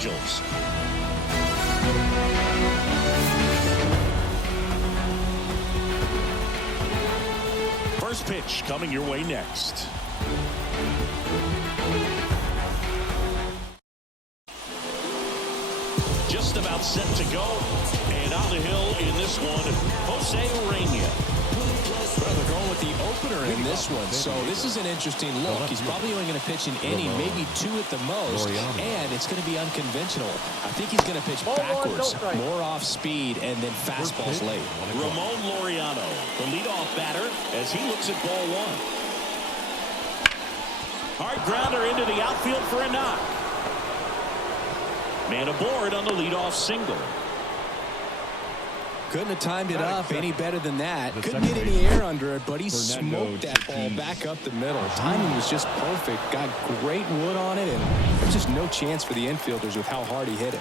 Angels. First pitch coming your way next. Just about set to go. And on the hill in this one, Jose Ureña. Well, they're going with the opener in this one, so this is an interesting look. He's probably only going to pitch an inning, maybe 2 at the most, and it's going to be unconventional. I think he's going to pitch backwards, more off speed, and then fastballs late. Ramon Laureano, the leadoff batter, as he looks at ball 1. Hard grounder into the outfield for a knock. Man aboard on the leadoff single. Couldn't have timed it up any better than that. Couldn't get any air under it, but he smoked that ball back up the middle. Timing was just perfect. Got great wood on it, and there's just no chance for the infielders with how hard he hit it.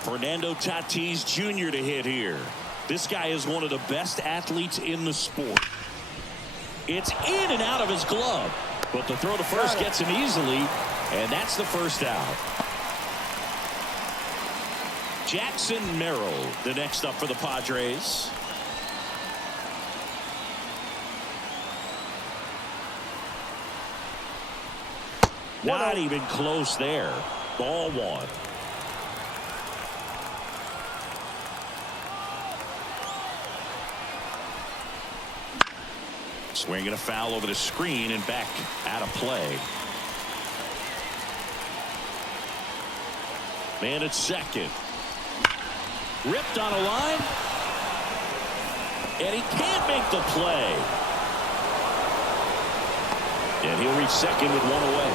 Fernando Tatis Jr. to hit here. This guy is one of the best athletes in the sport. It's in and out of his glove, but the throw to first gets him easily, and that's the first out. Jackson Merrill, the next up for the Padres. Not even close there. Ball 1. Swinging a foul over the screen and back out of play. Man at second. Ripped on a line. And he can't make the play. And he'll reach second with 1 away.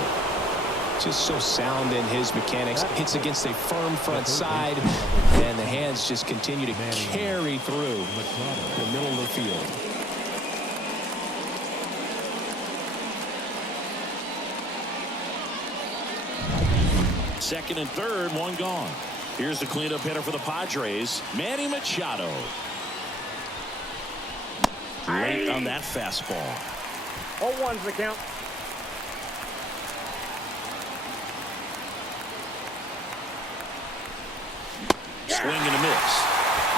Just so sound in his mechanics. Hits against a firm front side. And the hands just continue to carry through the middle of the field. Second and third, 1 gone. Here's the cleanup hitter for the Padres, Manny Machado. Late on that fastball. 0-1's the count. Swing and a miss.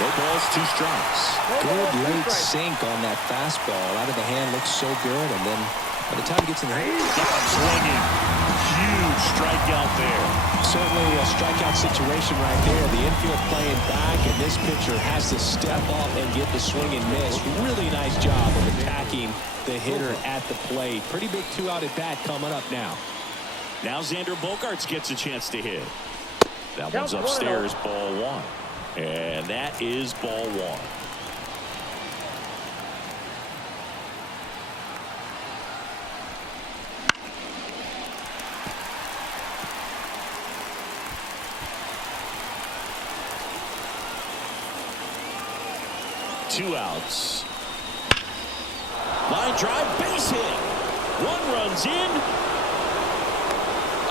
No balls, 2 strikes. Good late sink on that fastball. Out of the hand, looks so good, and then by the time it gets in the hand, Swinging. Huge strikeout there. Certainly a strikeout situation right there. The infield playing back, and this pitcher has to step up and get the swing and miss. Really nice job of attacking the hitter at the plate. Pretty big 2-out at bat coming up now. Now Xander Bogaerts gets a chance to hit. That one's upstairs, ball 1. And that is ball 1. Two outs. Line drive, base hit. 1 runs in.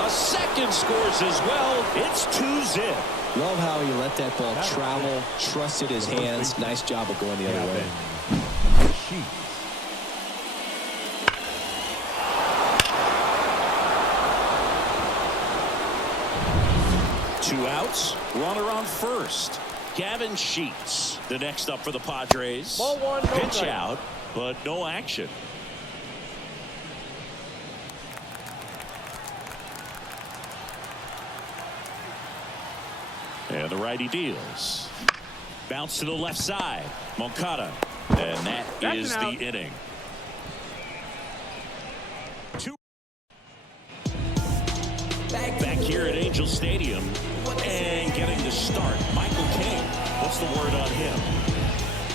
A second scores as well. It's 2-zip. Love how he let that ball travel, trusted his hands. Nice job of going the other way. 2 outs. Runner on first. Gavin Sheets, the next up for the Padres. Ball 1, no pitch strike. out, but no action. And the righty deals. Bounce to the left side. Moncada. And that is the inning. Back here at Angel Stadium. And getting the start, Michael King. What's the word on him?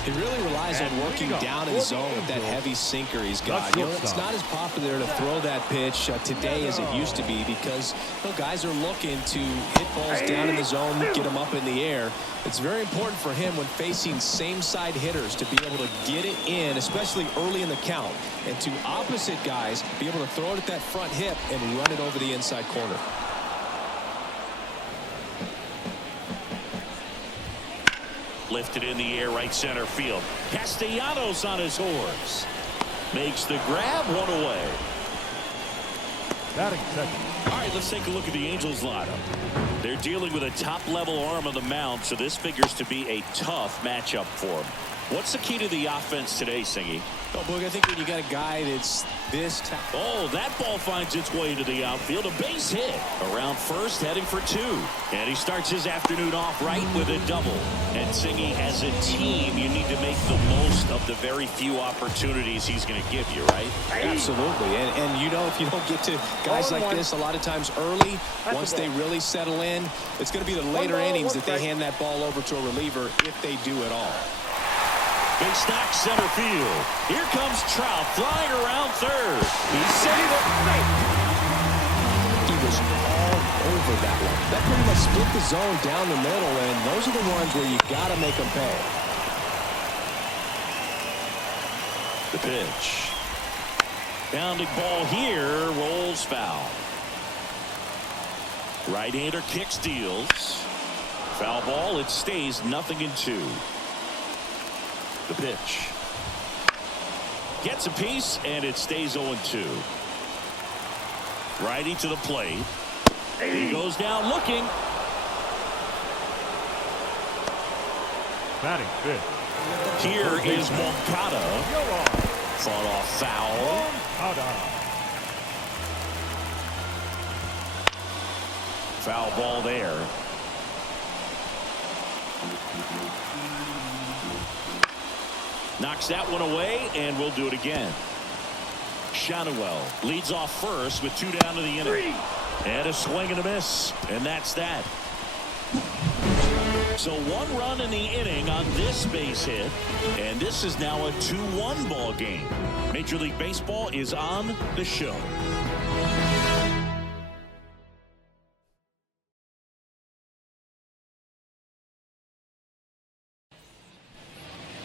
He really relies on working down in the zone with that heavy sinker he's got. You know, it's not as popular to throw that pitch today as it used to be because guys are looking to hit balls down in the zone, get them up in the air. It's very important for him when facing same-side hitters to be able to get it in, especially early in the count, and to opposite guys be able to throw it at that front hip and run it over the inside corner. Lifted in the air, right center field. Castellanos on his horse. Makes the grab, 1 away. Batting second. All right, let's take a look at the Angels lineup. They're dealing with a top-level arm on the mound, so this figures to be a tough matchup for them. What's the key to the offense today, Singy? Oh, Boog, I think when you got a guy that's this tough. Oh, that ball finds its way into the outfield. A base hit. Around first, heading for 2. And he starts his afternoon off right with a double. And Singy, as a team, you need to make the most of the very few opportunities he's going to give you, right? Absolutely. And you know, if you don't get to guys like this a lot of times early, once they really settle in, it's going to be the later innings that they hand that ball over to a reliever if they do at all. Base knock center field. Here comes Trout flying around third. He's setting it. He was all over that one. That pretty much split the zone down the middle, and those are the ones where you got to make them pay. The pitch. Bounding ball here, rolls foul. Right-hander kicks, deals. Foul ball, it stays 0-2. The pitch. Gets a piece, and it stays 0-2. Righty to the plate. He goes down looking. Batting fifth. Here is Moncada. Fought off foul. Foul ball there. Knocks that one away, and we'll do it again. Shadowell leads off first with 2 down to the inning. And a swing and a miss, and that's that. So 1 run in the inning on this base hit, and this is now a 2-1 ball game. Major League Baseball is on the show.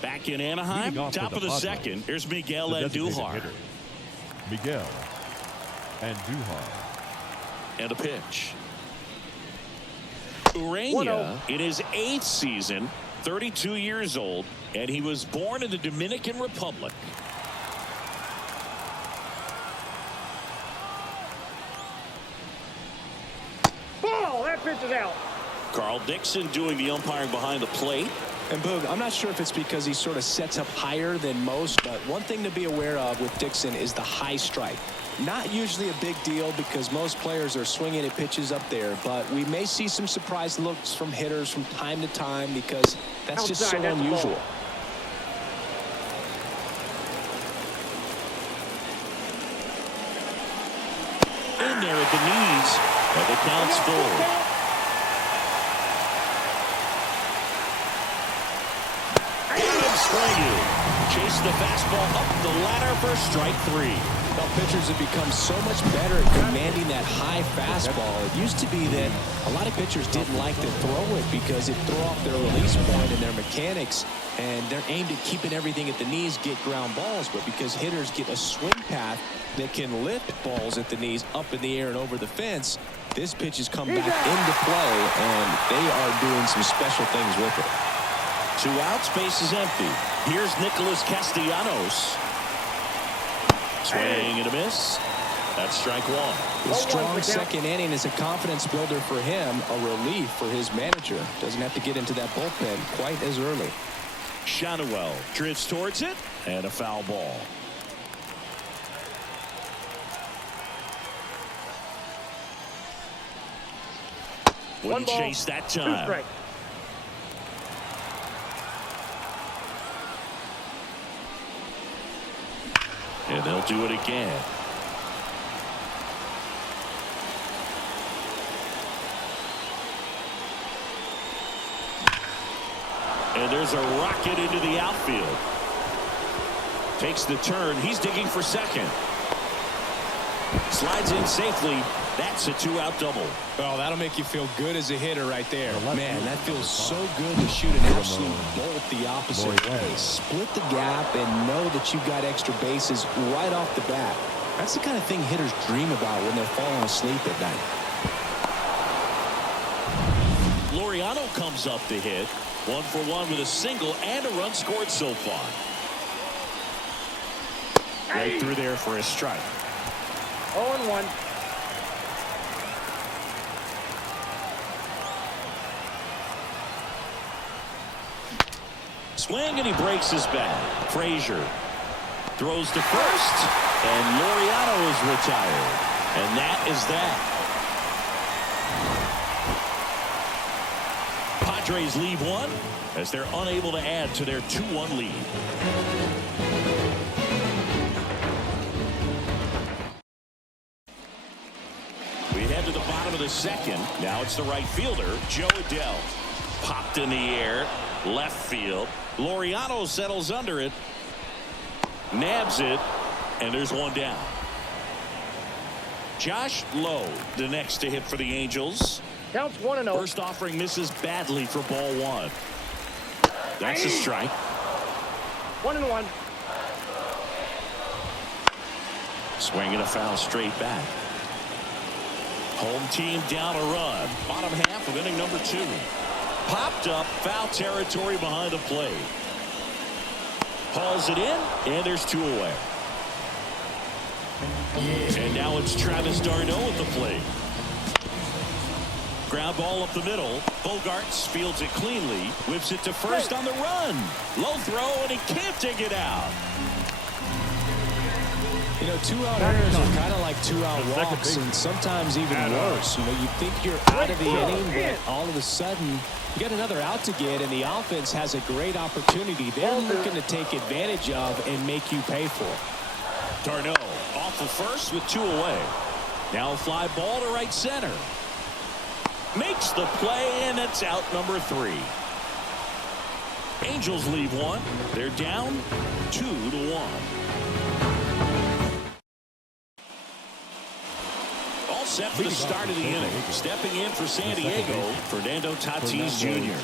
Back in Anaheim, top of the second. Here's Miguel Andujar. Miguel Andujar. And a pitch. Ureña in his 8th season, 32 years old, and he was born in the Dominican Republic. Ball, that pitch is out. Carl Dixon doing the umpiring behind the plate. And Boog, I'm not sure if it's because he sort of sets up higher than most, but one thing to be aware of with Dixon is the high strike. Not usually a big deal because most players are swinging at pitches up there, but we may see some surprise looks from hitters from time to time because that's just so unusual. In there at the knees, but the count's full. Chase the fastball up the ladder for strike 3. Well, pitchers have become so much better at commanding that high fastball. It used to be that a lot of pitchers didn't like to throw it because it threw off their release point and their mechanics, and they're aimed at keeping everything at the knees, get ground balls. But because hitters get a swing path that can lift balls at the knees up in the air and over the fence, this pitch has come back into play, and they are doing some special things with it. 2 outs, base is empty. Here's Nicholas Castellanos. Swing and a miss. That's strike 1. The strong second inning is a confidence builder for him, a relief for his manager. Doesn't have to get into that bullpen quite as early. Shadowell drifts towards it, and a foul ball. Wouldn't chase that time. And they'll do it again. And there's a rocket into the outfield. Takes the turn. He's digging for second. Slides in safely. That's a 2-out double. Well, that'll make you feel good as a hitter right there. Man, that feels so good to shoot an absolute bolt the opposite way. Split the gap and know that you've got extra bases right off the bat. That's the kind of thing hitters dream about when they're falling asleep at night. Laureano comes up to hit. 1 for 1 with a single and a run scored so far. Right through there for a strike. 0-1. Swing, and he breaks his bat. Frazier throws to first, and Laureano is retired. And that is that. Padres leave one as they're unable to add to their 2-1 lead. We head to the bottom of the second. Now it's the right fielder, Joe Adell. Popped in the air, left field. Laureano settles under it, nabs it, and there's one down. Josh Lowe, the next to hit for the Angels. Counts 1-0. First offering misses badly for ball one. That's a strike. 1-1. Swinging a foul straight back. Home team down a run. Bottom half of inning number 2. Popped up, foul territory behind the plate. Hauls it in, and there's 2 away. And now it's Travis d'Arnaud at the plate. Ground ball up the middle. Bogarts fields it cleanly. Whips it to first on the run. Low throw, and he can't dig it out. You know, 2-out errors are kind of like 2-out walks, and sometimes even worse. You know, you think you're out of the inning, but all of a sudden you got another out to get, and the offense has a great opportunity they're looking to take advantage of and make you pay for. d'Arnaud off the first with 2 away. Now a fly ball to right center. Makes the play, and it's out number 3. Angels leave one. They're down 2-1. All set for the start of the inning. Stepping in for San Diego, Fernando Tatis Jr.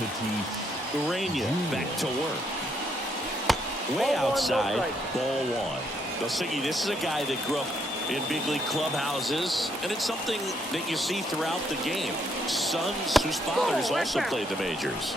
Ureña back to work. Way outside, ball 1. Gosigi, this is a guy that grew up in big league clubhouses, and it's something that you see throughout the game. Sons whose fathers also played the majors.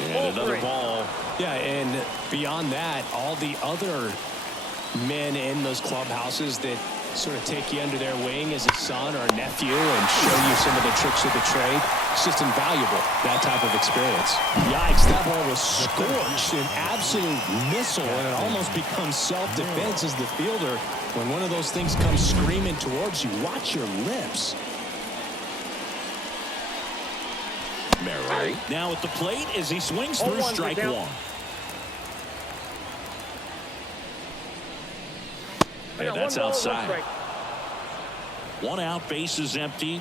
And another ball. Yeah, and beyond that, all the other men in those clubhouses that sort of take you under their wing as a son or a nephew and show you some of the tricks of the trade. It's just invaluable, that type of experience. Yikes, that ball was scorched, an absolute missile, and it almost becomes self-defense as the fielder. When one of those things comes screaming towards you, watch your lips. Merrill now at the plate as he swings through strike 1. And that's outside. 1 out, base is empty.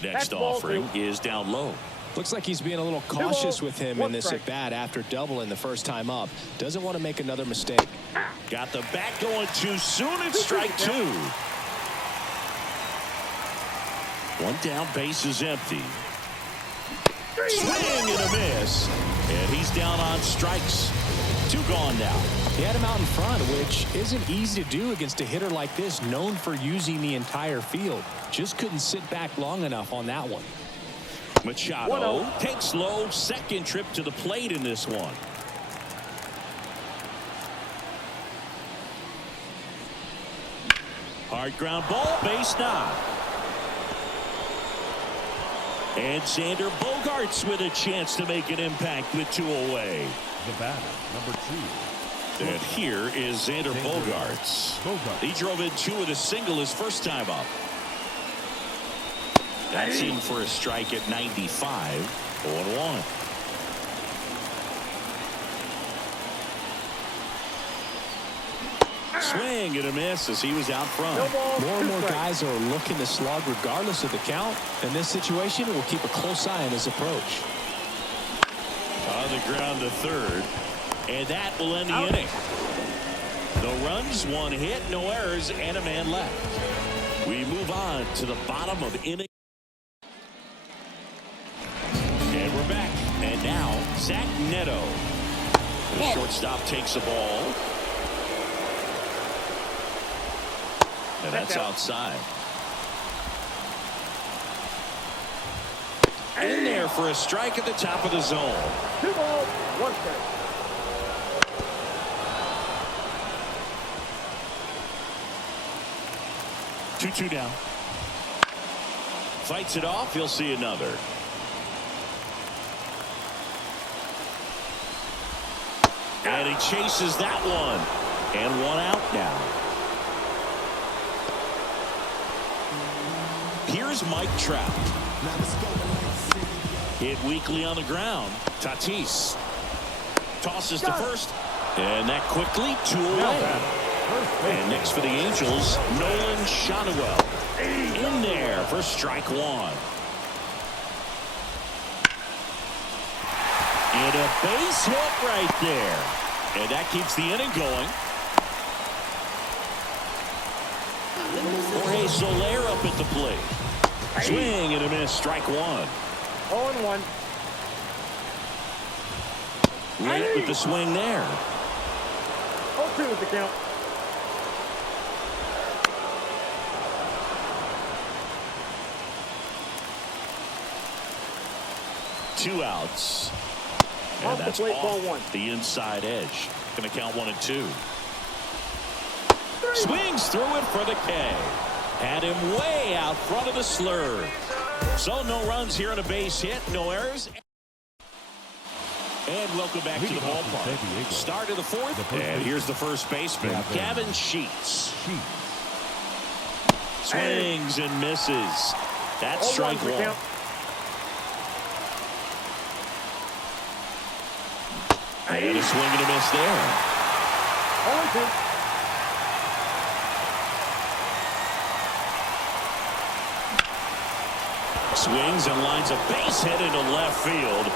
Next offering is down low. Looks like he's being a little cautious with him in this at-bat after doubling the first time up. Doesn't want to make another mistake. Got the bat going too soon. It's strike 2. 1 down, base is empty. Swing and a miss. And he's down on strikes. 2 gone now. He had him out in front, which isn't easy to do against a hitter like this, known for using the entire field. Just couldn't sit back long enough on that one. Machado takes low, second trip to the plate in this one. Hard ground ball, base knock. And Xander Bogaerts with a chance to make an impact with 2 away. The batter, number 2. And here is Xander Bogaerts. He drove in 2 with a single his first time up. That's in for a strike at 95. 0-1. Swing and a miss as he was out front. More and more guys are looking to slug regardless of the count. In this situation, we'll keep a close eye on his approach. On the ground to third. And that will end the inning. No runs, 1 hit, no errors, and a man left. We move on to the bottom of inning. And we're back. And now, Zach Neto. The shortstop takes the ball. And that's outside. In there for a strike at the top of the zone. 2 balls, 1 strike. 2-2 down. Fights it off. He'll see another. And he chases that one. And 1 out now. Here's Mike Trout. Hit weakly on the ground. Tatis tosses to first. And that quickly 2 away. And next for the Angels, Nolan Shotwell. In there for strike 1. And a base hit right there. And that keeps the inning going. Jorge Soler up at the plate. Swing and a miss, strike 1. 0-1. Late with the swing there. 0-2 with the count. Two outs. And Off the that's plate, off ball 1. the inside edge. Going to count 1 and 2. Swings through it for the K. Had him way out front of the slur. So no runs here on a base hit. No errors. And welcome back to the ballpark. Start of the 4th. And here's the first baseman, Gavin Sheets. Swings and misses. That's strike 1. And a swing and a miss there. 0-2. Swings and lines a base hit into left field.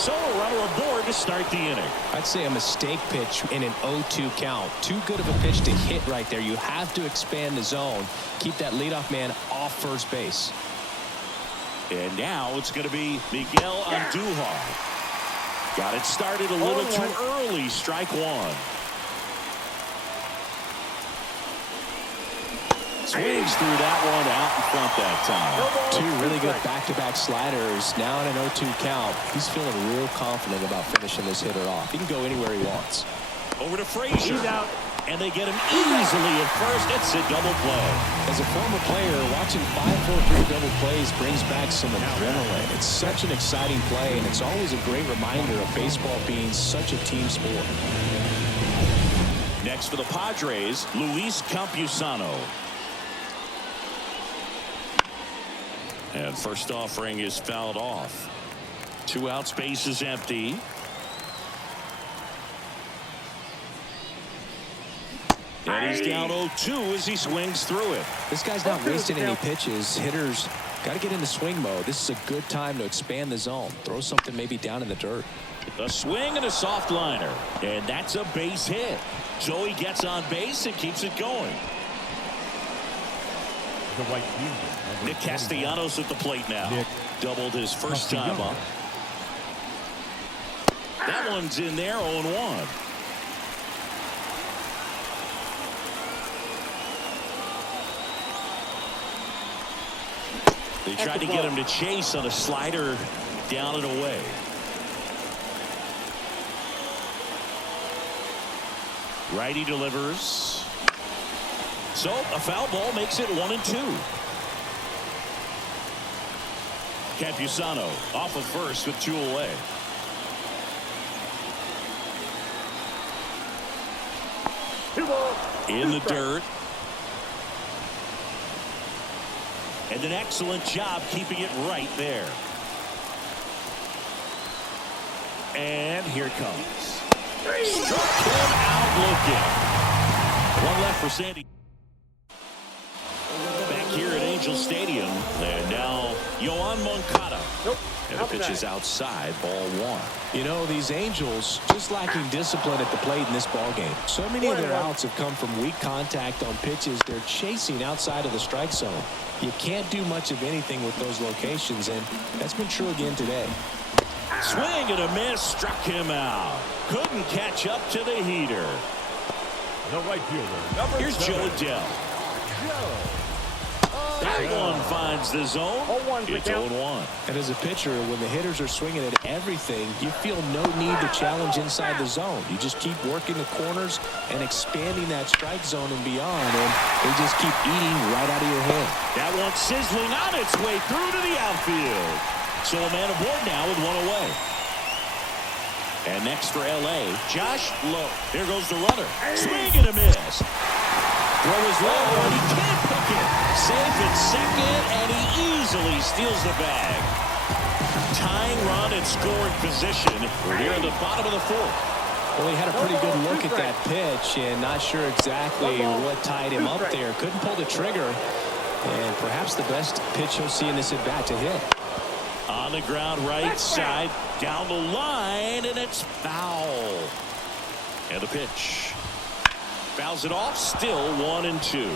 So a runner aboard to start the inning. I'd say a mistake pitch in an 0-2 count. Too good of a pitch to hit right there. You have to expand the zone. Keep that leadoff man off first base. And now it's going to be Miguel Andujar. Got it started a little too early. Strike 1. Swings through that one out in front that time. 2 really good back-to-back sliders. Now in an 0-2 count. He's feeling real confident about finishing this hitter off. He can go anywhere he wants. Over to Frazier. He's out. And they get him easily at first. It's a double play. As a former player, watching 5-4-3 double plays brings back some adrenaline. It's such an exciting play, and it's always a great reminder of baseball being such a team sport. Next for the Padres, Luis Campusano. And first offering is fouled off. 2 outs, base is empty. And he's down 0-2 as he swings through it. This guy's not wasting any pitches. Hitters got to get into swing mode. This is a good time to expand the zone. Throw something maybe down in the dirt. A swing and a soft liner. And that's a base hit. So he gets on base and keeps it going. The right fielder, Nick Castellanos at the plate now. Doubled his first time up. That one's in there, 0-1. They tried to get him to chase on a slider down and away. Righty delivers. So a foul ball makes it 1-2. Campusano off of first with 2 away. In the dirt. And an excellent job keeping it right there. And here it comes. Struck him out looking. 1 left for Sandy. Back here at Angel Stadium. And now Yoan Moncada. And the pitch is outside, ball 1. You know, these Angels just lacking discipline at the plate in this ball game. So many of their outs have come from weak contact on pitches they're chasing outside of the strike zone. You can't do much of anything with those locations, and that's been true again today. Swing and a miss, struck him out. Couldn't catch up to the heater. The right fielder, Here's Joe Adele. That one finds the zone. 0-1 It's 0-1. And as a pitcher, when the hitters are swinging at everything, you feel no need to challenge inside the zone. You just keep working the corners and expanding that strike zone and beyond, and they just keep eating right out of your hand. That one sizzling on its way through to the outfield. So a man aboard now with one away. And next for L.A., Josh Lowe. Here goes the runner. Swing and a miss. Throw is low, and he can't pick it. Safe at second, and he easily steals the bag. Tying run in scoring position. We're here in the bottom of the fourth. Well, he had a pretty good look at that pitch and not sure exactly what tied him up there. Couldn't pull the trigger, and perhaps the best pitch he'll see in this at-bat to hit. On the ground right side, down the line, and it's foul. And the pitch. Fouls it off, still 1-2.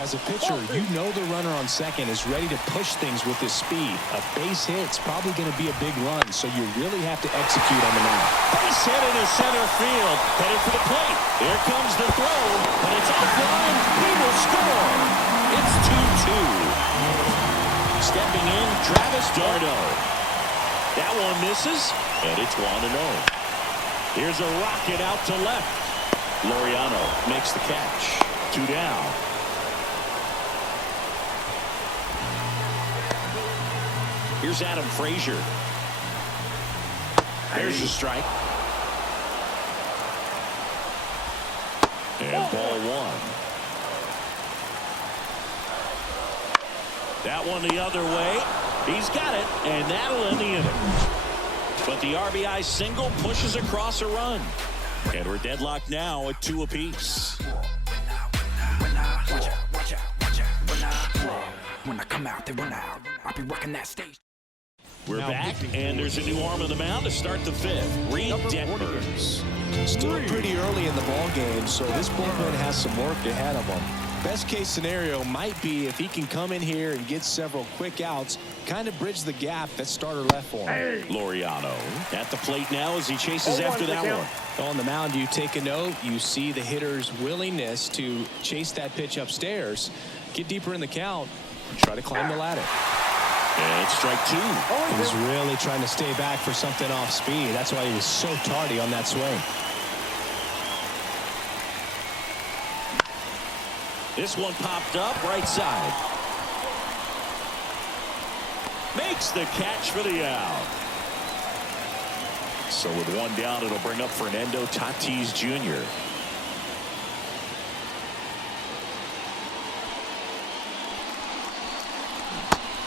As a pitcher, you know the runner on second is ready to push things with his speed. A base hit's probably going to be a big run, so you really have to execute on the mound. Base hit into center field, headed for the plate. Here comes the throw, and it's offline. He will score. It's 2-2. Stepping in, Travis d'Arnaud. That one misses, and it's 1-0. Here's a rocket out to left. Laureano makes the catch. 2 down. Here's Adam Frazier. There's the strike. And ball one. That one the other way. He's got it, and that'll end the inning. But the RBI single pushes across a run. And we're deadlocked now at 2 apiece. When I come out, they run out. I'll be working that stage. We're back, and there's a new arm on the mound to start the fifth. Reed Detmers. Still pretty early in the ball game, so this bullpen has some work ahead of him. Best case scenario might be if he can come in here and get several quick outs, kind of bridge the gap that starter left for him. Laureano at the plate now as he chases after that one. On the mound, you take a note. You see the hitter's willingness to chase that pitch upstairs, get deeper in the count, and try to climb the ladder. And it's strike 2. He's really trying to stay back for something off speed. That's why he was so tardy on that swing. This one popped up right side. Makes the catch for the out. So with one down, it'll bring up Fernando Tatis Jr.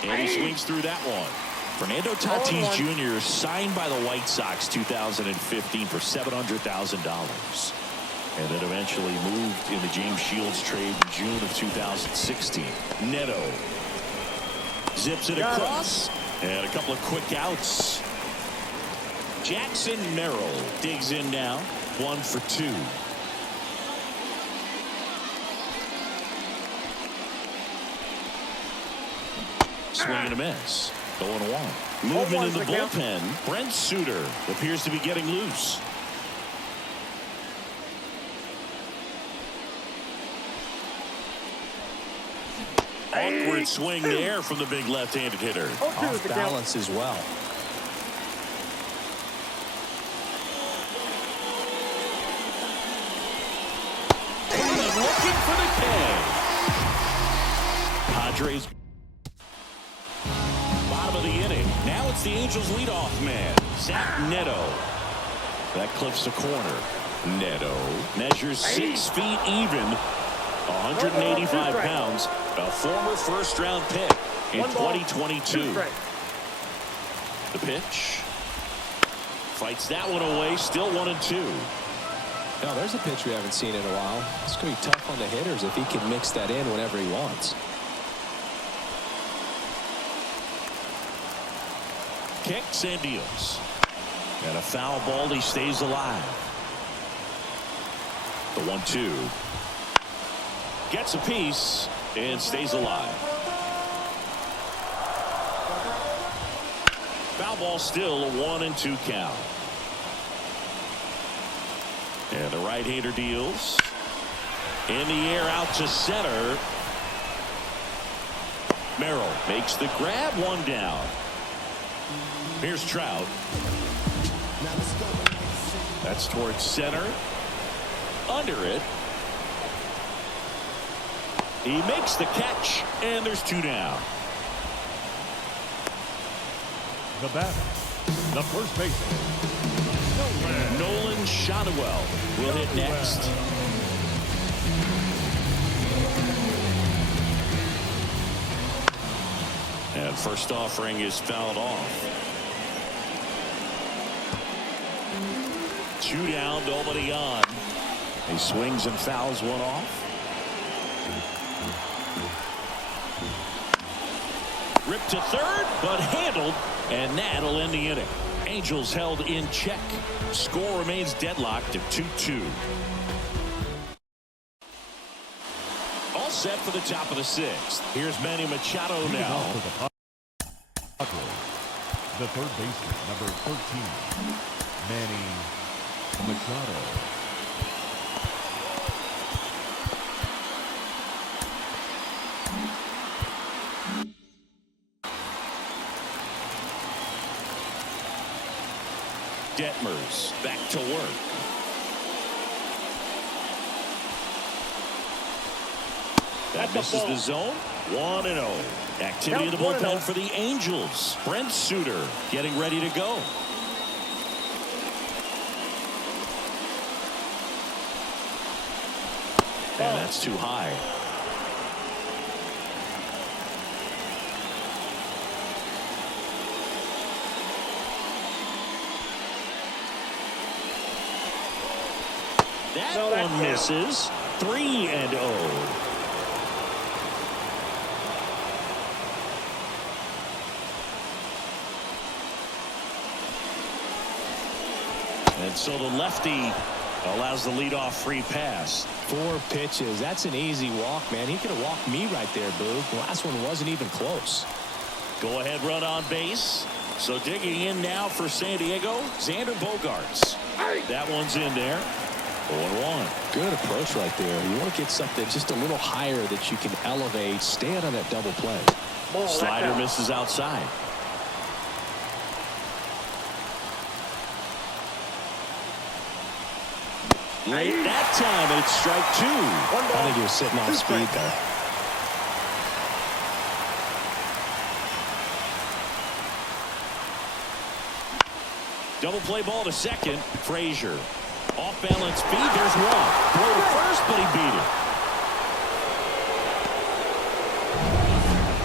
And he swings through that one. Fernando Tatis Jr. signed by the White Sox 2015 for $700,000. And then eventually moved in the James Shields trade in June of 2016. Neto zips it across. And a couple of quick outs. Jackson Merrill digs in now. 1 for 2. Swing and a miss. 0-1. Movement in the bullpen. Brent Suter appears to be getting loose. Awkward swing there from the big left-handed hitter. Off balance as well. Looking for the K. Padres. Bottom of the inning. Now it's the Angels leadoff man, Zach Neto. That clips the corner. Neto measures 6 feet even. 185 pounds. A former first-round pick in 2022. The pitch. Fights that one away. Still 1-2. Now, there's a pitch we haven't seen in a while. It's going to be tough on the hitters if he can mix that in whenever he wants. Kicks and deals. And a foul ball. He stays alive. The 1-2. Gets a piece and stays alive. Foul ball still a 1-2 count. And the right-hander deals. In the air out to center. Merrill makes the grab, one down. Here's Trout. That's towards center. Under it. He makes the catch, and there's 2 down. The batter, the first baseman, Nolan Shotwell will hit next. And first offering is fouled off. 2 down, nobody on. He swings and fouls one off. Ripped to third, but handled, and that'll end the inning. Angels held in check. Score remains deadlocked at 2-2. All set for the top of the 6th. Here's Manny Machado now. for the Padres. The third baseman, number 13, Manny Machado. Detmers back to work. That misses the zone. 1-0. Activity in the bullpen for the Angels. Brent Suter getting ready to go. And that's too high. That one misses. 3-0. And so the lefty allows the leadoff free pass. 4 pitches. That's an easy walk, man. He could have walked me right there, Boo. The last one wasn't even close. Go ahead run on base. So digging in now for San Diego, Xander Bogaerts. That one's in there. 0-1. Good approach right there. You want to get something just a little higher that you can elevate. Stand on that double play. Slider misses outside. Late that time, it's strike 2. I think he was sitting off speed there. Double play ball to second. Frazier. Off balance feed. There's one. Throw to first, but he beat it.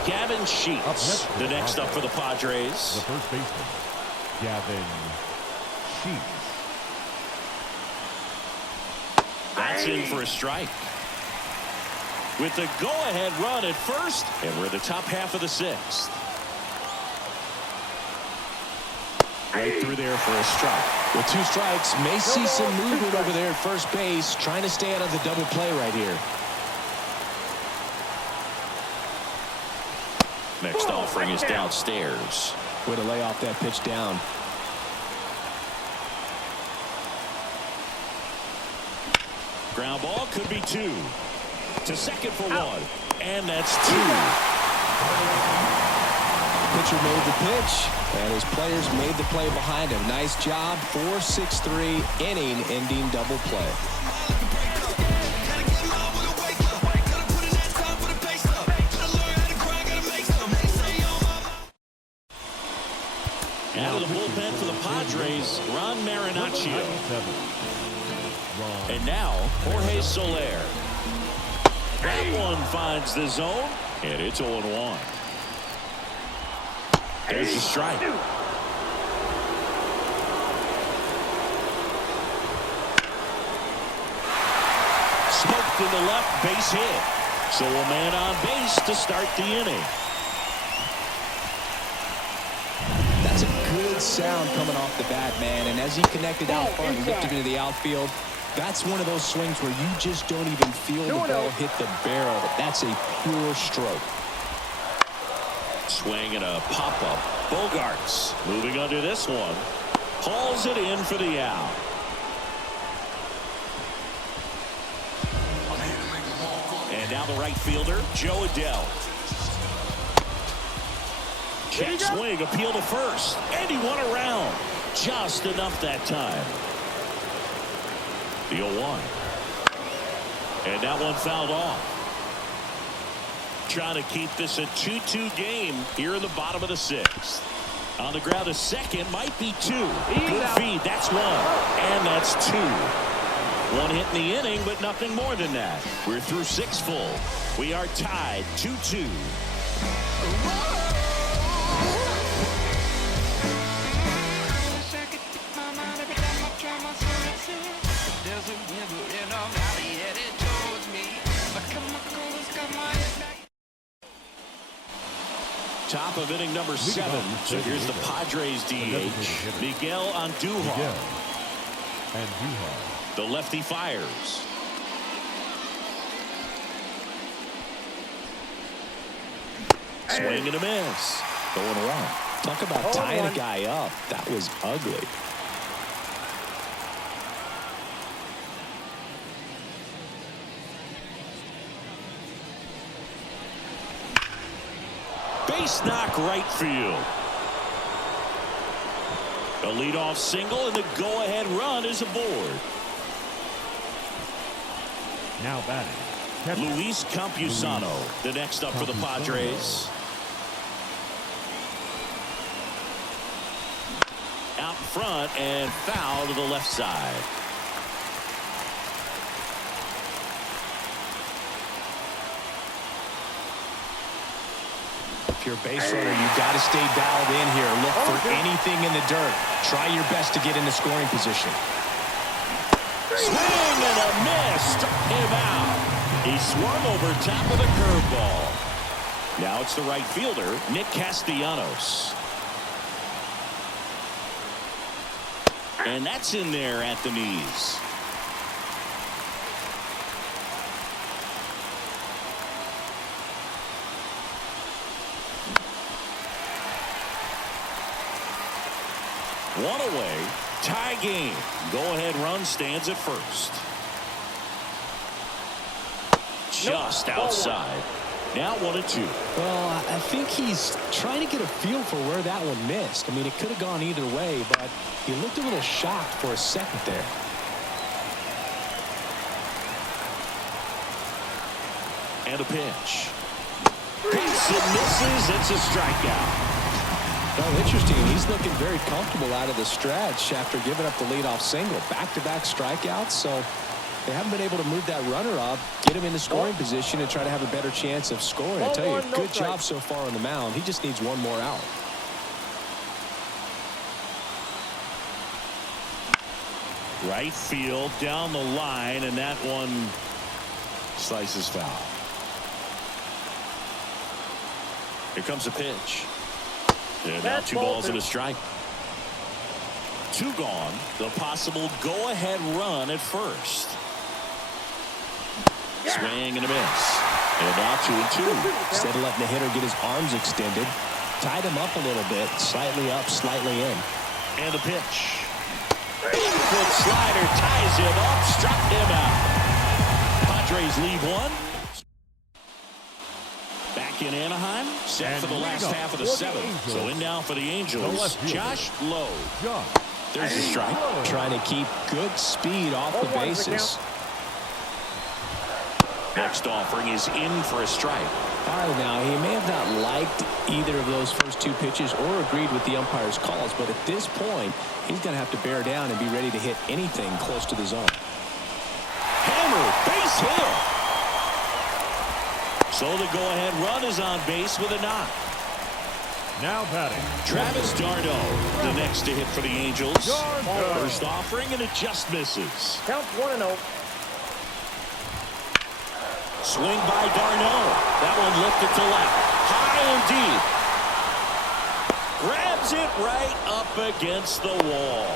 Gavin Sheets, the next up for the Padres. The first baseman, Gavin Sheets. That's in for a strike. With the go-ahead run at first, and we're in the top half of the 6th. Right through there for a strike. With 2 strikes, may see some movement over there at first base, trying to stay out of the double play right here. Next offering is downstairs. Way to lay off that pitch down. Ground ball could be 2. To second for 1. And that's 2. Pitcher made the pitch, and his players made the play behind him. Nice job. 4-6-3 inning-ending double play. Out of the bullpen for the Padres, Ron Marinaccio. And now, Jorge Soler. That one finds the zone, and it's 0-1. There's the strike. Smoked in the left, base hit. So a man on base to start the inning. That's a good sound coming off the bat, man. And as he connected out front and lifted into the outfield, that's one of those swings where you just don't even feel the ball hit the barrel. That's a pure stroke. Swing and a pop-up. Bogaerts moving under this one. Hauls it in for the out. And now the right fielder, Joe Adele. Check swing, appeal to first. And he won around. Just enough that time. The 0-1. And that one fouled off. Trying to keep this a 2-2 game here in the bottom of the 6th. On the ground, a second, might be 2. Good feed, that's 1. And that's 2. 1 hit in the inning, but nothing more than that. We're through 6 full. We are tied 2-2. Top of inning number 7. So here's the Padres DH, Miguel Andujar. The lefty fires. Swing and a miss. 0-1. Talk about tying a guy up. That was ugly. Base knock right field. A leadoff single and the go-ahead run is aboard. Now batting, Luis Campusano, the next up for the Padres. Out front and foul to the left side. If you're a base runner, you got to stay dialed in here. Look for anything in the dirt. Try your best to get into scoring position. Swing and a miss. Struck him out. He swung over top of the curveball. Now it's the right fielder, Nick Castellanos. And that's in there at the knees. One away, tie game. Go-ahead run stands at first. Just outside. Now 1-2. Well, I think he's trying to get a feel for where that one missed. I mean, it could have gone either way, but he looked a little shocked for a second there. And a pitch. Hits and misses. It's a strikeout. Well, interesting. He's looking very comfortable out of the stretch after giving up the leadoff single. Back-to-back strikeouts, so they haven't been able to move that runner up, get him into scoring position, and try to have a better chance of scoring. I tell you, good job so far on the mound. He just needs one more out. Right field, down the line, and that one slices foul. Here comes a pitch. And now 2 balls and a strike. 2 gone. The possible go-ahead run at first. Swing and a miss. And now 2-2. Instead of letting the hitter get his arms extended, tied him up a little bit, slightly up, slightly in. And a pitch. Foot slider ties him up, struck him out. Padres lead 1. Back in Anaheim, set for the last half of the 7th. So in now for the Angels, Josh Lowe. There's a strike. Trying to keep good speed off the bases. Next offering is in for a strike. All right, now, he may have not liked either of those first 2 pitches or agreed with the umpire's calls, but at this point, he's going to have to bear down and be ready to hit anything close to the zone. Hammer, base hit. So the go-ahead run is on base with a knock. now batting, Travis d'Arnaud, the next to hit for the Angels. First offering, and it just misses. Count 1-0. Swing by d'Arnaud. That one lifted to left. High and deep. Grabs it right up against the wall.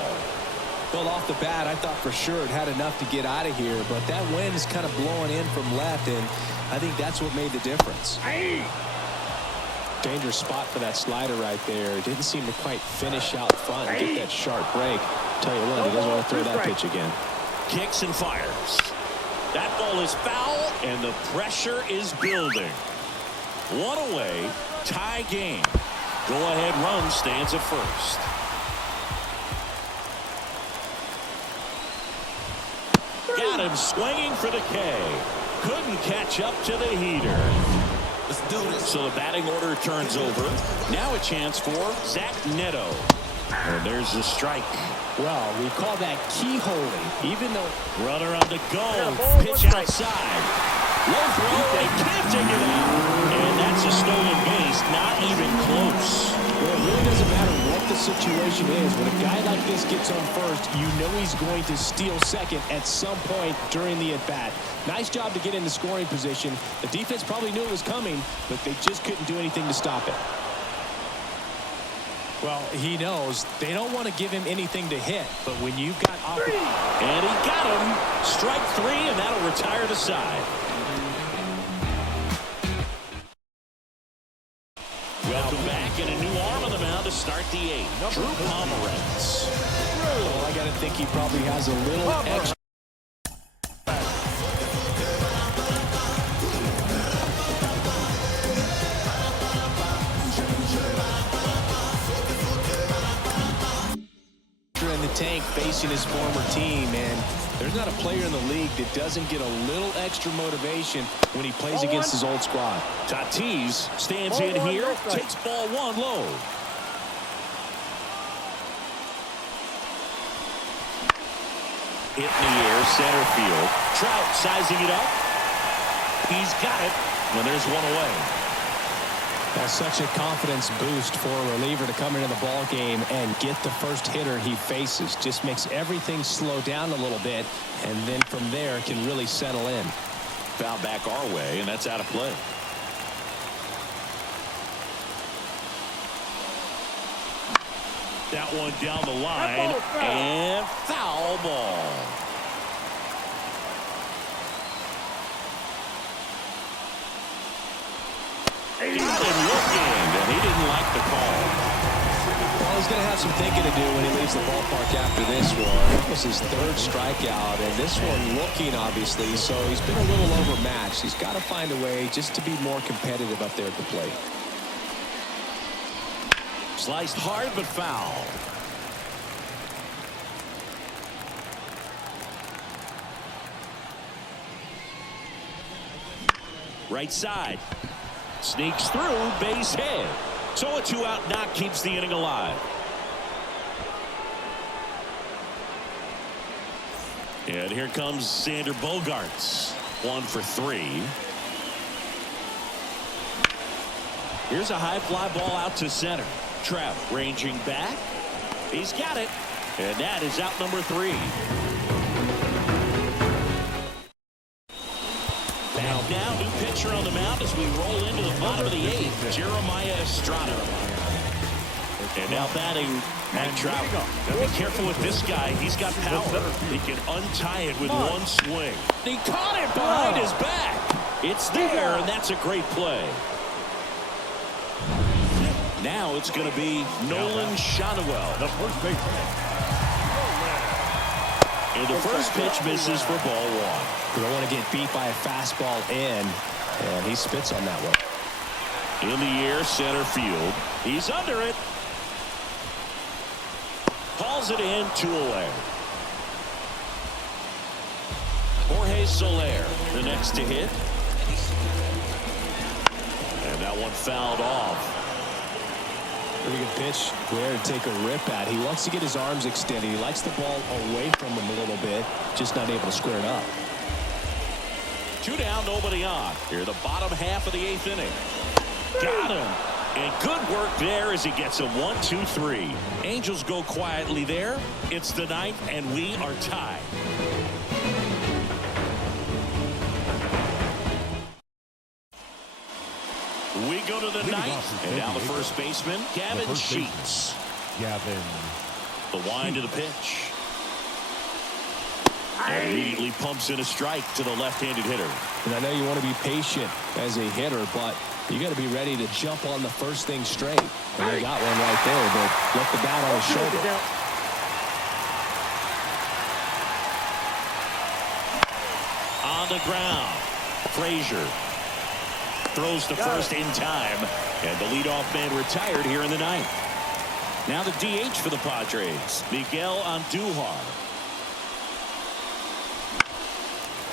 Well, off the bat, I thought for sure it had enough to get out of here, but that wind is kind of blowing in from left, and I think that's what made the difference. Dangerous spot for that slider right there. Didn't seem to quite finish out front and get that sharp break. Tell you what, he doesn't want to throw that pitch again. Kicks and fires. That ball is foul, and the pressure is building. One away, tie game. Go-ahead run stands at first. Got him swinging for the K. Couldn't catch up to the heater. Let's do this. So the batting order turns over. Now a chance for Zach Neto. And there's the strike. Well, we call that keyholing, even though Runner on the go. Pitch outside. Low throw, and can't take it out. And that's a stolen base, not even close. Well, it really doesn't matter what the situation is. When a guy like this gets on first, you know he's going to steal second at some point during the at-bat. Nice job to get into scoring position. The defense probably knew it was coming, but they just couldn't do anything to stop it. Well, he knows they don't want to give him anything to hit, but when you've got... And he got him. Strike three, and that'll retire the side. Welcome back, and a new arm on the mound to start the eighth. Drew Pomeranz. Well, I got to think he probably has a little extra. In the tank facing his former team, and there's not a player in the league that doesn't get a little extra motivation when he plays against his old squad. Tatis stands in here, takes ball one low. Hit in the air, center field. Trout sizing it up. He's got it, and there's one away. That's such a confidence boost for a reliever to come into the ball game and get the first hitter he faces. Just makes everything slow down a little bit, and then from there can really settle in. Foul back our way, and that's out of play. That one down the line, and foul ball. Got him looking, and he didn't like the call. Well, he's going to have some thinking to do when he leaves the ballpark after this one. That was his third strikeout, and this one looking, obviously, so he's been a little overmatched. He's got to find a way just to be more competitive up there at the plate. Sliced hard, but foul. Right side. Sneaks through, base hit. So a two-out knock keeps the inning alive. And here comes Xander Bogaerts. 1 for 3. Here's a high fly ball out to center. Trout ranging back. He's got it. And that is out number 3. Now new pitcher on the mound as we roll into the bottom of the 8th. Jeremiah Estrada. And now batting Mike Trout. Now be careful with this guy. He's got power. He can untie it with one swing. He caught it behind his back. It's there, and that's a great play. Now it's going to be Nolan Shotwell. The first baseman. And the first pitch misses for ball 1. You don't want to get beat by a fastball in, and he spits on that one. In the air, center field. He's under it. Calls it in, 2 away. Jorge Soler, the next to hit. And that one fouled off. Pretty good pitch there to take a rip at. He wants to get his arms extended. He likes the ball away from him a little bit, just not able to square it up. 2 down, nobody on. Here, the bottom half of the 8th inning. Got him. And good work there as he gets a 1-2-3. Angels go quietly there. It's the 9th, and we are tied. We go to the 9th, and now the first baseman, Gavin Sheets. Gavin. The wind to the pitch. And immediately pumps in a strike to the left-handed hitter. And I know you want to be patient as a hitter, but you got to be ready to jump on the first thing straight. And they got one right there, but left the bat on his shoulder. On on the ground. Frazier throws to first in time, and the leadoff man retired here in the ninth. Now the DH for the Padres, Miguel Andujar.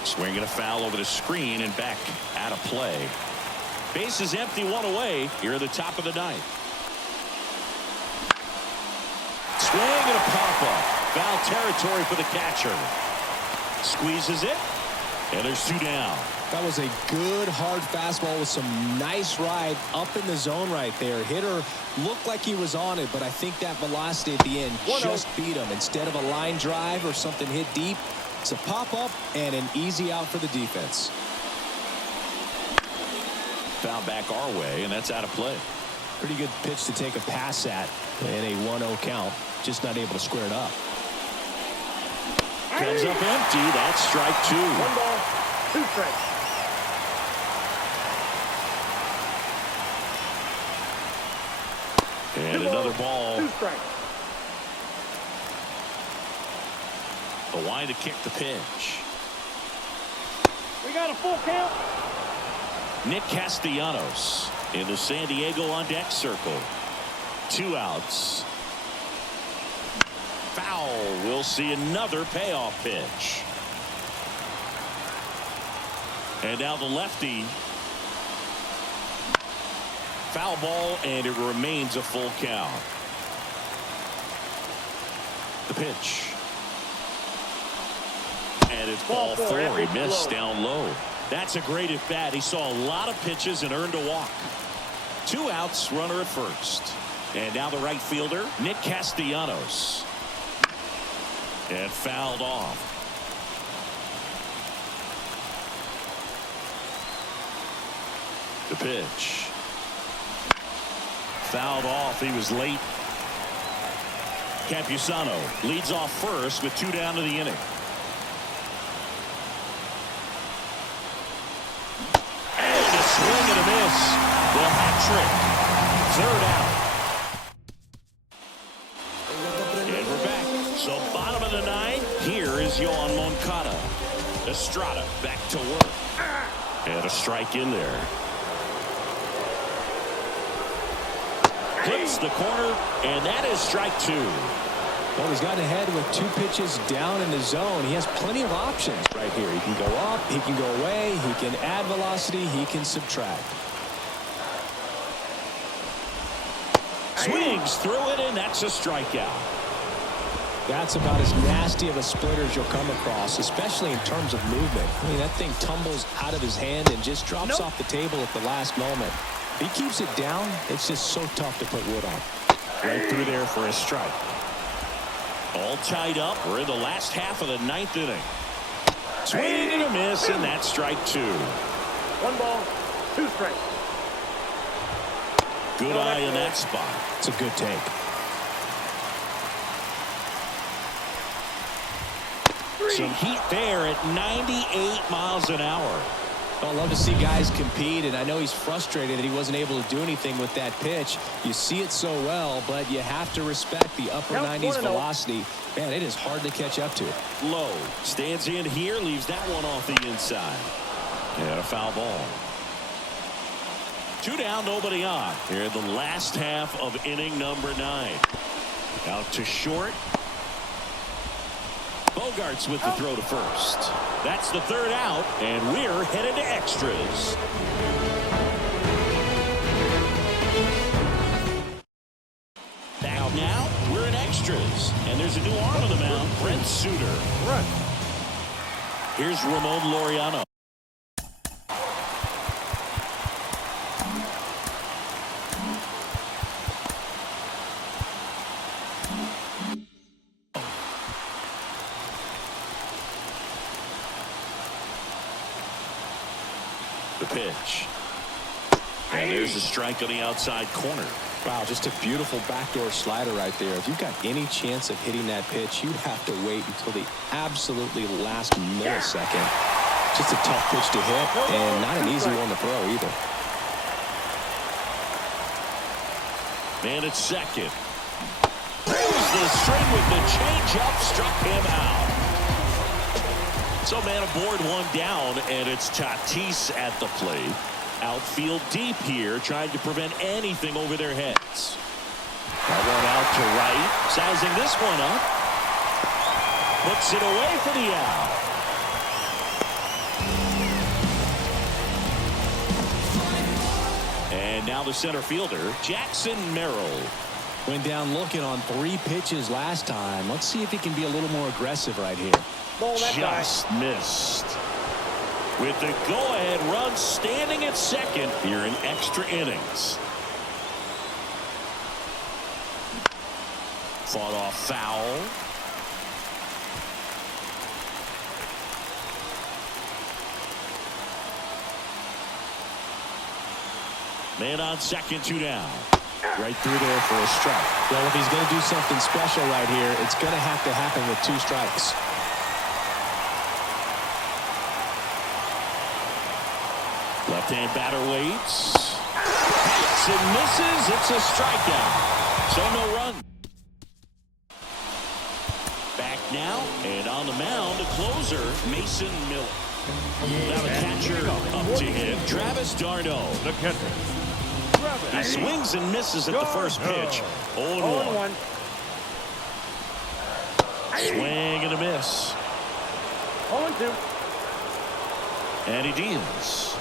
Swinging a foul over the screen and back out of play. Base is empty, one away here at the top of the ninth. Swing and a pop-up. Foul territory for the catcher. Squeezes it, and there's two down. That was a good hard fastball with some nice ride up in the zone right there. Hitter looked like he was on it, but I think that velocity at the end just beat him. Instead of a line drive or something hit deep, it's a pop-up and an easy out for the defense. Foul back our way, and that's out of play. Pretty good pitch to take a pass at in a 1-0 count. Just not able to square it up. Comes up empty. That's strike two. 1 ball, 2 strikes. And another ball. 2 strikes. The line to kick the pitch. We got a full count. Nick Castellanos in the San Diego on deck circle. 2 outs. Foul. We'll see another payoff pitch. And now the lefty. Foul ball, and it remains a full count. The pitch. And it's ball 4. He missed down low. That's a great at bat. He saw a lot of pitches and earned a walk. 2 outs, runner at first. And now the right fielder, Nick Castellanos. And fouled off. The pitch. Fouled off. He was late. Campusano leads off first with 2 down to the inning. And a swing and a miss. The hat trick. 3rd out. And we're back. So bottom of the 9th. Here is Yohan Moncada. Estrada back to work. And a strike in there. Hits the corner, and that is strike 2. Well, he's got ahead with 2 pitches down in the zone. He has plenty of options right here. He can go up, he can go away, he can add velocity, he can subtract. Swings through it, and that's a strikeout. That's about as nasty of a splitter as you'll come across, especially in terms of movement. I mean, that thing tumbles out of his hand and just drops off the table at the last moment. He keeps it down. It's just so tough to put wood on. Right through there for a strike. All tied up. We're in the last half of the 9th inning. Swing and a miss, and that's strike 2. 1 ball, 2 strikes. Good eye in that spot. It's a good take. Some heat there at 98 miles an hour. I love to see guys compete, and I know he's frustrated that he wasn't able to do anything with that pitch. You see it so well, but you have to respect the upper 90s velocity. Man, it is hard to catch up to. Low stands in here, leaves that one off the inside. And a foul ball. 2 down, nobody on. Here in the last half of inning number 9. Out to short. Bogarts with the throw to first. That's the 3rd out, and we're headed to extras. Back now, we're in extras, and there's a new arm on the mound, Brent Suter. Run. Here's Ramon Laureano. The pitch. And there's a strike on the outside corner. Wow, just a beautiful backdoor slider right there. If you've got any chance of hitting that pitch, you have to wait until the absolutely last millisecond. Just a tough pitch to hit, and not an easy one to throw either. Man at second. Throws the string with the changeup, struck him out. So man aboard, one down, and it's Tatis at the plate. Outfield deep here, trying to prevent anything over their heads. That one out to right, sizing this one up. Puts it away for the out. And now the center fielder, Jackson Merrill. Went down looking on 3 pitches last time. Let's see if he can be a little more aggressive right here. Ball that Just missed. With the go-ahead run standing at second here in extra innings. Fought off foul. Man on second, 2 down. Right through there for a strike. Well, if he's going to do something special right here, it's going to have to happen with 2 strikes. Left-hand batter waits. Hits and misses. It's a strikeout. So no run. Back now, and on the mound, a closer, Mason Miller. Now the catcher up to him, Travis d'Arnaud. The catcher. He swings and misses at the first pitch. 0-1. Swing and a miss. 0-2. And he deals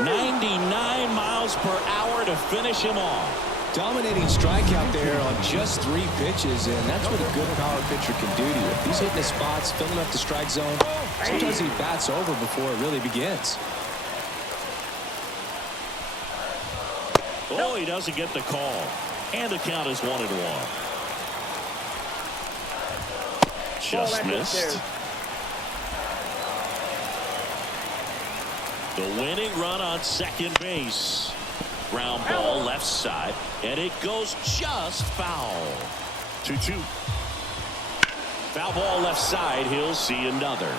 99 miles per hour to finish him off. Dominating strikeout there on just 3 pitches, and that's what a good power pitcher can do to you. If he's hitting his spots, filling up the strike zone, sometimes he bats over before it really begins. Oh, he doesn't get the call. And the count is 1-1. Just missed. The winning run on second base. Ground ball left side, and it goes just foul. 2-2. Foul ball left side. He'll see another.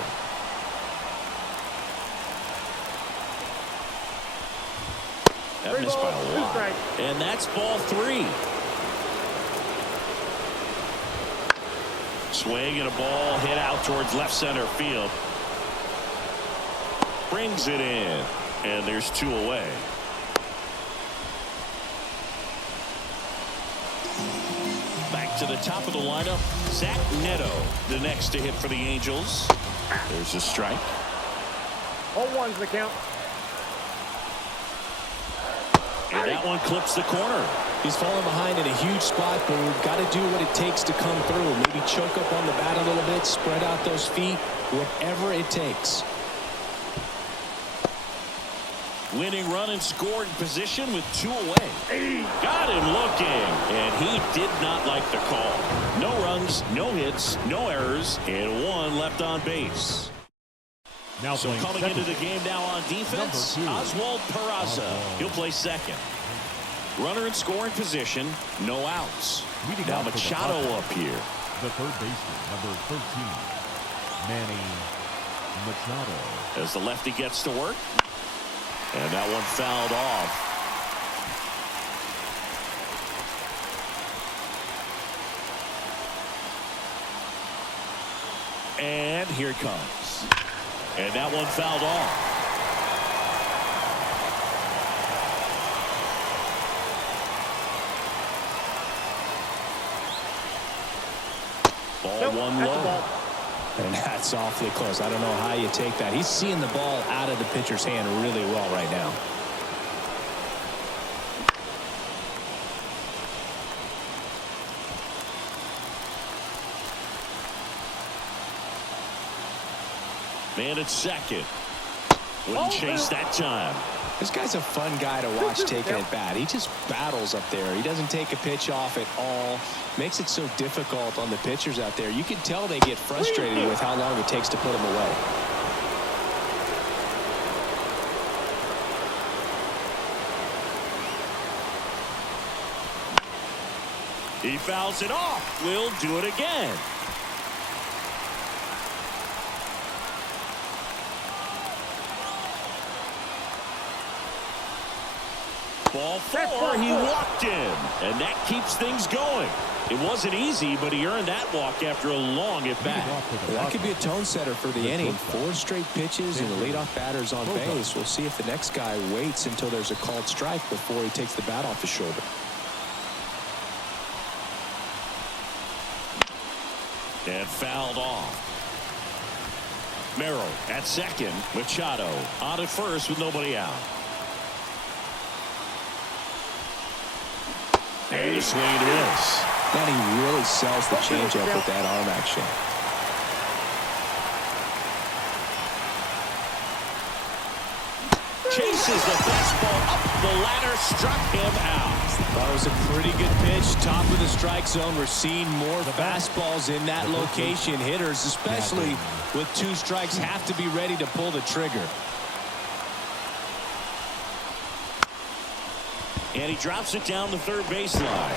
That missed by a lot. And that's ball 3. Swing and a ball hit out towards left center field. Brings it in, and there's 2 away. Back to the top of the lineup, Zach Neto, the next to hit for the Angels. There's a strike. 0-1's the count. And that one clips the corner. He's falling behind in a huge spot, but we've got to do what it takes to come through. Maybe choke up on the bat a little bit, spread out those feet, whatever it takes. Winning run in scoring position with 2 away. Got him looking, and he did not like the call. No runs, no hits, no errors, and 1 left on base. Now so coming into the game now on defense, Oswald Peraza. He'll play second. Runner in scoring position, no outs. Now Machado up here. The third baseman, number 13, Manny Machado. As the lefty gets to work. And that one fouled off. And here it comes. And that one fouled off. Ball 1 low. And that's awfully close. I don't know how you take that. He's seeing the ball out of the pitcher's hand really well right now. Man at second. Wouldn't chase that time. This guy's a fun guy to watch taking at bat. He just battles up there. He doesn't take a pitch off at all. Makes it so difficult on the pitchers out there. You can tell they get frustrated with how long it takes to put him away. He fouls it off. We'll do it again. Ball 4, he walked in, and that keeps things going. It wasn't easy, but he earned that walk after a long at-bat. That could be a tone setter for the inning. 4 straight pitches and the leadoff batter's on base. We'll see if the next guy waits until there's a called strike before he takes the bat off his shoulder. And fouled off. Merrill at second. Machado on at first with nobody out. And a swing and a miss. And he really sells the changeup with that arm action. Chases the fastball up the ladder, struck him out. That was a pretty good pitch. Top of the strike zone. We're seeing more fastballs in that location. Hitters, especially with 2 strikes, have to be ready to pull the trigger. And he drops it down the third baseline.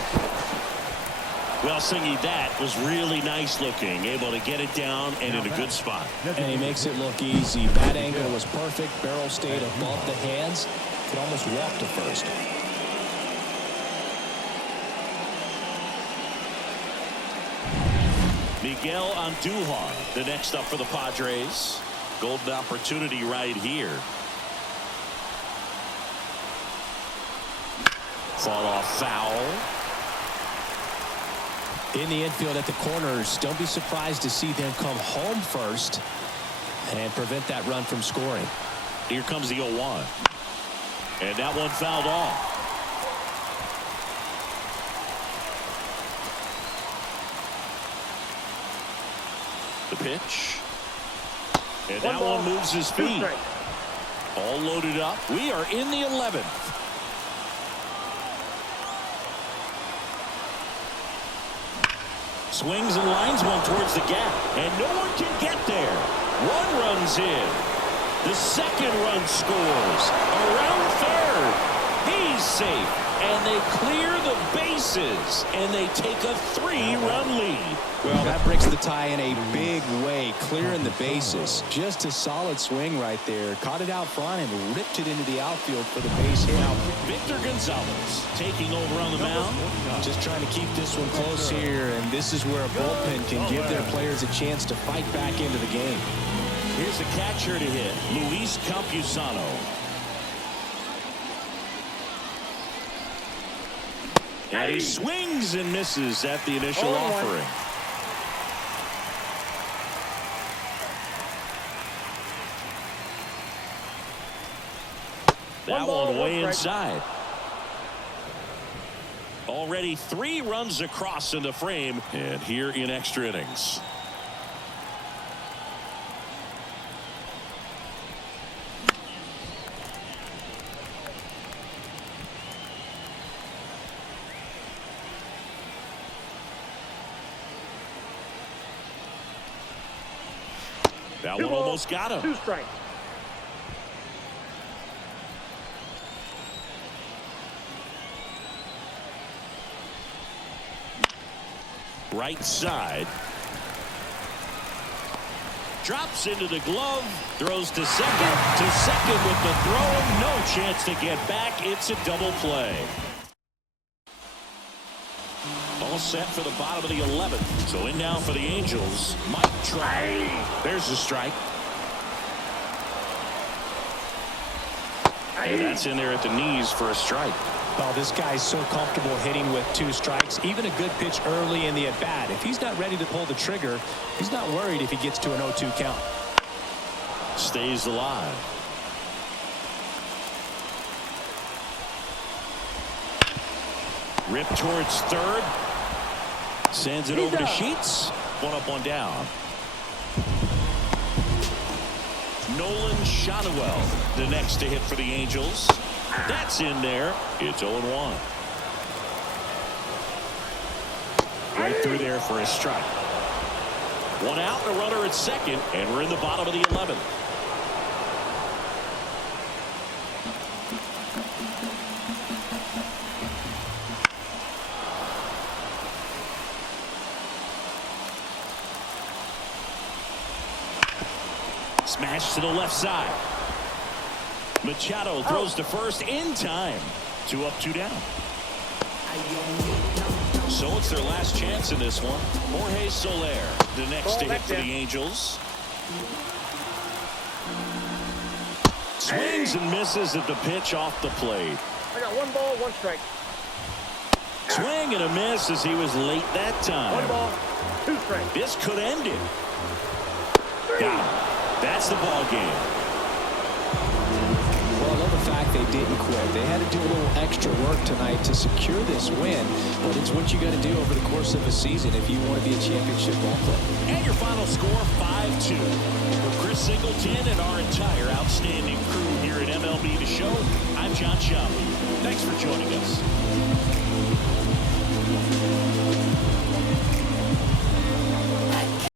Well, Singy, that was really nice looking. Able to get it down and in a good spot. And he makes it look easy. Bat angle was perfect. Barrel stayed above the hands. Could almost walk to first. Miguel Andujar, the next up for the Padres. Golden opportunity right here. Fought off foul. In the infield at the corners, don't be surprised to see them come home first and prevent that run from scoring. Here comes the 0-1. And that one fouled off. The pitch. And that one moves his feet. All loaded up. We are in the 11th. Swings and lines one towards the gap, and no one can get there. One runs in. The second run scores. Around third. He's safe. And they clear the bases. And they take a 3-run lead. Well, that breaks the tie in a big way, clearing the bases. Just a solid swing right there. Caught it out front and ripped it into the outfield for the base hit. Now, Victor Gonzalez taking over on the mound. Just trying to keep this one close here, and this is where a bullpen can give their players a chance to fight back into the game. Here's the catcher to hit, Luis Campusano. And he swings and misses at the initial offering. That one way inside. Already 3 runs across in the frame, and here in extra innings. That one almost got him. 2 strikes. Right side. Drops into the glove. Throws to second. To second with the throw. No chance to get back. It's a double play. All set for the bottom of the 11th. So in now for the Angels, Mike Trout. There's the strike. And that's in there at the knees for a strike. Well, this guy's so comfortable hitting with 2 strikes. Even a good pitch early in the at-bat. If he's not ready to pull the trigger, he's not worried if he gets to an 0-2 count. Stays alive. Rip towards third. Sends it over to Sheets. 1 up, 1 down. Nolan Shotwell, the next to hit for the Angels. That's in there. It's 0-1. Right through there for a strike. 1 out and a runner at second, and we're in the bottom of the 11th. Smash to the left side. Machado throws to first in time. 2 up, 2 down. So it's their last chance in this one. Jorge Soler, the next to hit for the Angels. Swings and misses at the pitch off the plate. I got 1 ball, 1 strike. Swing and a miss as he was late that time. 1 ball, 2 strikes. This could end it. Got him. That's the ball game. Well, I love the fact they didn't quit. They had to do a little extra work tonight to secure this win, but it's what you got to do over the course of a season if you want to be a championship ball club. And your final score, 5-2. For Chris Singleton and our entire outstanding crew here at MLB The Show, I'm John Shelby. Thanks for joining us.